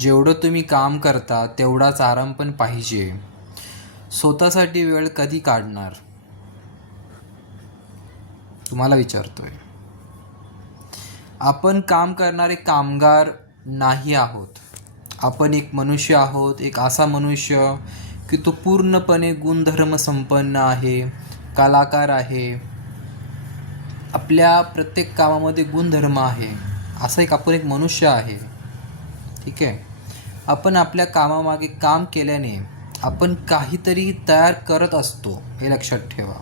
जेवढं तुम्ही काम करता तेवढाच आराम पण पाहिजे. स्वतःसाठी वेळ कधी काढणार? तुम्हाला विचारतोय. आपण काम करणारे कामगार नाही आहोत. आपण एक मनुष्य आहोत, एक असा मनुष्य की तो पूर्णपणे गुणधर्म संपन्न आहे, कलाकार आहे. आपल्या प्रत्येक कामामध्ये गुणधर्म आहे. असा आपण एक मनुष्य आहे. ठीक आहे. आपण आपल्या कामामागे काम केल्याने आपण काहीतरी तयार करत असतो, हे लक्षात ठेवा.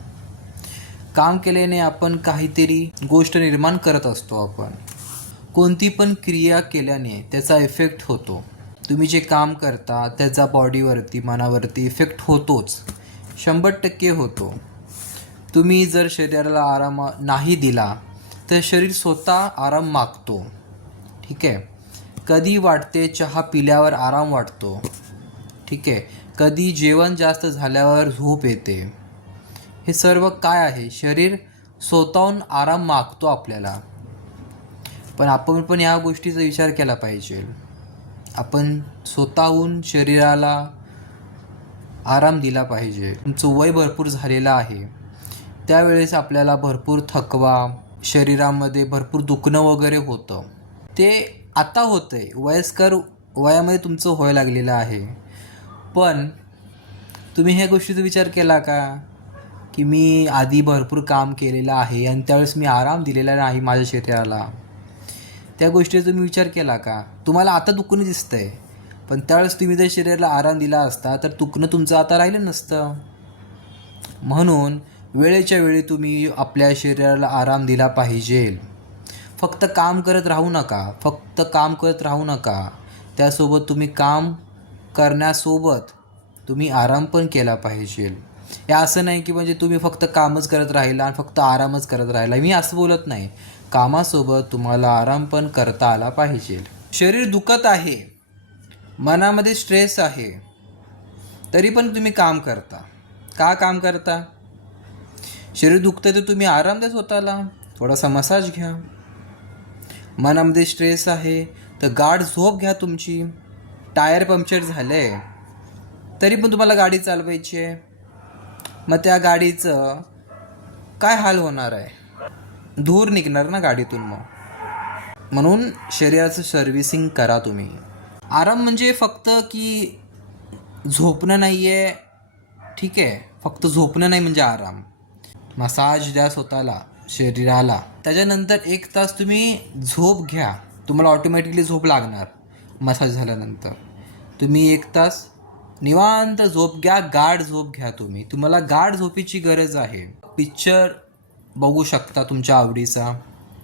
काम केल्याने आपण काहीतरी गोष्ट निर्माण करत असतो. आपण कोणती पण क्रिया केल्याने त्याचा इफेक्ट होतो. तुम्ही जे काम करता त्याचा बॉडीवरती, मनावरती इफेक्ट होतोच, 100% होतो. तुम्ही जर शरीराला आराम नाही दिला तर शरीर स्वतः आराम मागतो. ठीक आहे. कधी वाटते चहा पिल्यावर आराम वाटतो. ठीक आहे. कधी जेवण जास्त झाल्यावर झोप येते. हे सर्व काय आहे? शरीर स्वतःहून आराम मागतो आपल्याला. पण आपण पण या गोष्टीचा विचार केला पाहिजे. आपण स्वतःहून शरीराला आराम दिला पाहिजे. तुमचं वय भरपूर झालेलं आहे, त्यावेळेस आपल्याला भरपूर थकवा, शरीरामध्ये भरपूर दुखणं वगैरे होतं. ते आता होतं आहे, वयस्कर वयामध्ये तुमचं व्हायला लागलेलं आहे. पण तुम्ही ह्या गोष्टीचा विचार केला का की मी आधी भरपूर काम केलेलं आहे आणि त्यावेळेस मी आराम दिलेला नाही माझ्या शरीराला? त्या गोष्टीचा तुम्ही विचार केला का? तुम्हाला आता दुखणं दिसतं आहे, पण त्यावेळेस तुम्ही जर शरीराला आराम दिला असता तर दुखणं तुमचं आता राहिलं नसतं. म्हणून वेळेच्या वेळी तुम्ही आपल्या शरीराला आराम दिला पाहिजे. फक्त काम करत राहू नका. फक्त काम करत राहू नका. त्यासोबत तुम्ही काम करण्यासोबत तुम्ही आराम पण केला पाहिजे. हे असं नाही की म्हणजे तुम्ही फक्त कामच करत राहिला आणि फक्त आरामच करत राहिला. मी असं बोलत नाही. कामासोबत तुम्हाला आराम पण करता आला पाहिजे. शरीर दुखत आहे, मनामध्ये स्ट्रेस आहे, तरी पण तुम्ही काम करता. का काम करता? शरीर दुखतं तर तुम्ही आराम द्या स्वतःला, थोडासा मसाज घ्या. मनामध्ये स्ट्रेस आहे तर गाढ झोप घ्या तुमची. टायर पंक्चर झालं आहे तरी पण तुम्हाला गाडी चालवायची आहे, मग त्या गाडीचं काय हाल होणार आहे? धूर निघणार ना गाडीतून. म्हणून शरीराचं सर्व्हिसिंग करा तुम्ही. आराम म्हणजे फक्त की झोपणं नाही आहे. ठीक आहे. फक्त झोपणं नाही म्हणजे आराम. मसाज द्या स्वतःला, शरीराला. त्याच्यानंतर 1 तास तुम्ही झोप घ्या. तुम्हाला ऑटोमॅटिकली झोप लागणार. मसाज झाल्यानंतर तुम्ही 1 तास निवांत झोप घ्या. गाढ झोप घ्या तुम्ही. तुम्हाला गाढ झोपेची गरज आहे. पिक्चर बघू शकता तुमच्या आवडीचा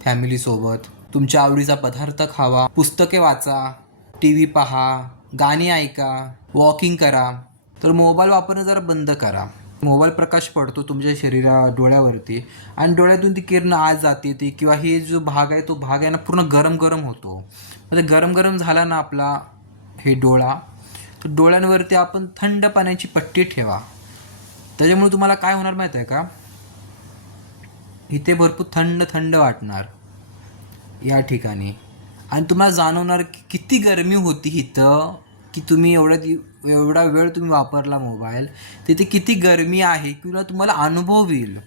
फॅमिलीसोबत. तुमच्या आवडीचा पदार्थ खावा, पुस्तके वाचा, टी व्ही पहा, गाणी ऐका, वॉकिंग करा. तर मोबाईल वापरणं जरा बंद करा. मोबाईल प्रकाश पडतो तुमच्या डोळ्यावरती आणि डोळ्यातून ती किरण आत जाते ती, किंवा हे जो भाग आहे तो भाग आहे ना पूर्ण गरम गरम होतो. म्हणजे गरम गरम झाला ना आपला हे डोळा, तर डोळ्यांवरती आपण थंड पाण्याची पट्टी ठेवा. त्याच्यामुळे तुम्हाला काय होणार माहीत आहे का? इथे भरपूर थंड थंड वाटणार या ठिकाणी, आणि तुम्हाला जाणवणार की किती गरमी होती इथं, की तुम्ही एवढा वेळ तुम्ही वापरला मोबाईल, तिथे किती गरमी आहे किंवा तुम्हाला अनुभव येईल.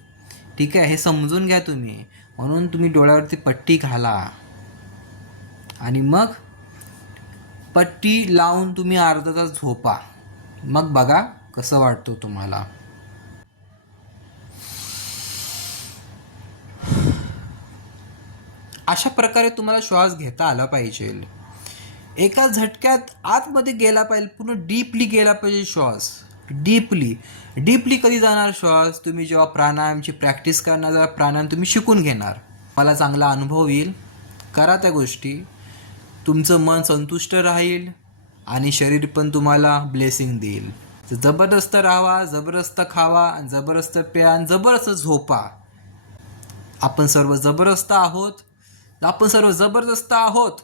ठीक आहे. हे समजून घ्या तुम्ही. म्हणून तुम्ही डोळ्यावरती पट्टी घाला आणि मग पट्टी लावून तुम्ही अर्धा तास झोपा. मग बघा कसं वाटतं तुम्हाला. अशा प्रकारे तुम्हाला श्वास घेता आला पाहिजे. एका झटक्यात आतमध्ये गेला पाहिजे, पूर्ण डीपली गेला पाहिजे श्वास. डीपली कधी जाणार श्वास? तुम्ही जेव्हा प्राणायामची प्रॅक्टिस करणार, जेव्हा प्राणायाम तुम्ही शिकून घेणार, मला चांगला अनुभव येईल. करा त्या गोष्टी. तुमचं मन संतुष्ट राहील आणि शरीर पण तुम्हाला ब्लेसिंग देईल. तर जबरदस्त राहावा, जबरदस्त खावा, जबरदस्त प्या आणि जबरदस्त झोपा. आपण सर्व जबरदस्त आहोत.